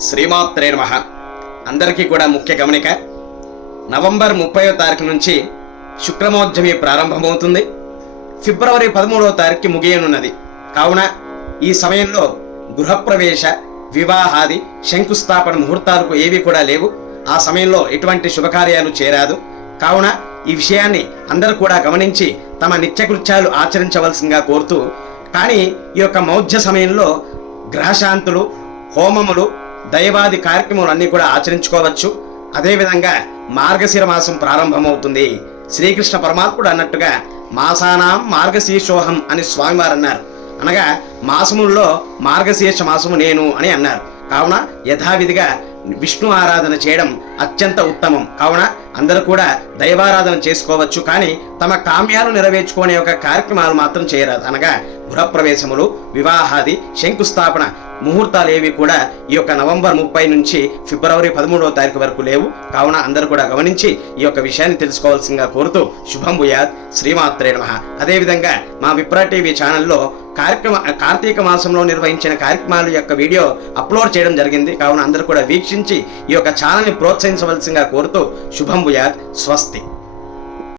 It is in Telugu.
శ్రీమాత్రే నమః. అందరికీ కూడా ముఖ్య గమనిక, నవంబర్ 30వ తారీఖు నుంచి శుక్రమోద్యమి ప్రారంభమవుతుంది. ఫిబ్రవరి 13వ తారీఖుకి ముగియనున్నది. కావున ఈ సమయంలో గృహప్రవేశ, వివాహాది, శంకుస్థాపన ముహూర్తాలకు ఏవి కూడా లేవు. ఆ సమయంలో ఎటువంటి శుభకార్యాలు చేరాదు. కావున ఈ విషయాన్ని అందరూ కూడా గమనించి తమ నిత్యకృత్యాలు ఆచరించవలసిందిగా కోరుతూ, కానీ ఈ యొక్క మౌఢ్య సమయంలో గ్రహశాంతులు, హోమములు, దైవాది కార్యక్రమాలు అన్నీ కూడా ఆచరించుకోవచ్చు. అదేవిధంగా మార్గశిర మాసం ప్రారంభమవుతుంది. శ్రీకృష్ణ పరమాత్ముడు అన్నట్టుగా మాసానాం మార్గశీర్షోహం అని స్వామివారు అన్నారు. అనగా మాసముల్లో మార్గశీర్ష మాసము నేను అని అన్నారు. కావున యథావిధిగా విష్ణు ఆరాధన చేయడం అత్యంత ఉత్తమం. కావున అందరూ కూడా దైవారాధన చేసుకోవచ్చు, కానీ తమ కామ్యాలు నెరవేర్చుకునే ఒక కార్యక్రమాలు మాత్రం చేయరాదు. అనగా గృహప్రవేశములు, వివాహాది, శంకుస్థాపన ముహూర్తాలు ఏవి కూడా ఈ యొక్క నవంబర్ 30 నుంచి ఫిబ్రవరి 13వ తారీఖు వరకు లేవు. కావున అందరూ కూడా గమనించి ఈ యొక్క విషయాన్ని తెలుసుకోవాల్సిందిగా కోరుతూ శుభం భూయాత్. శ్రీమాత్రే నమః. అదేవిధంగా మా విప్రా టీవీ ఛానల్లో కార్తీక మాసంలో నిర్వహించిన కార్యక్రమాల యొక్క వీడియో అప్లోడ్ చేయడం జరిగింది. కావున అందరూ కూడా వీక్షించి ఈ యొక్క ఛానల్ని ప్రోత్సహించవలసిందిగా కోరుతూ శుభం భూయాత్. స్వస్తి.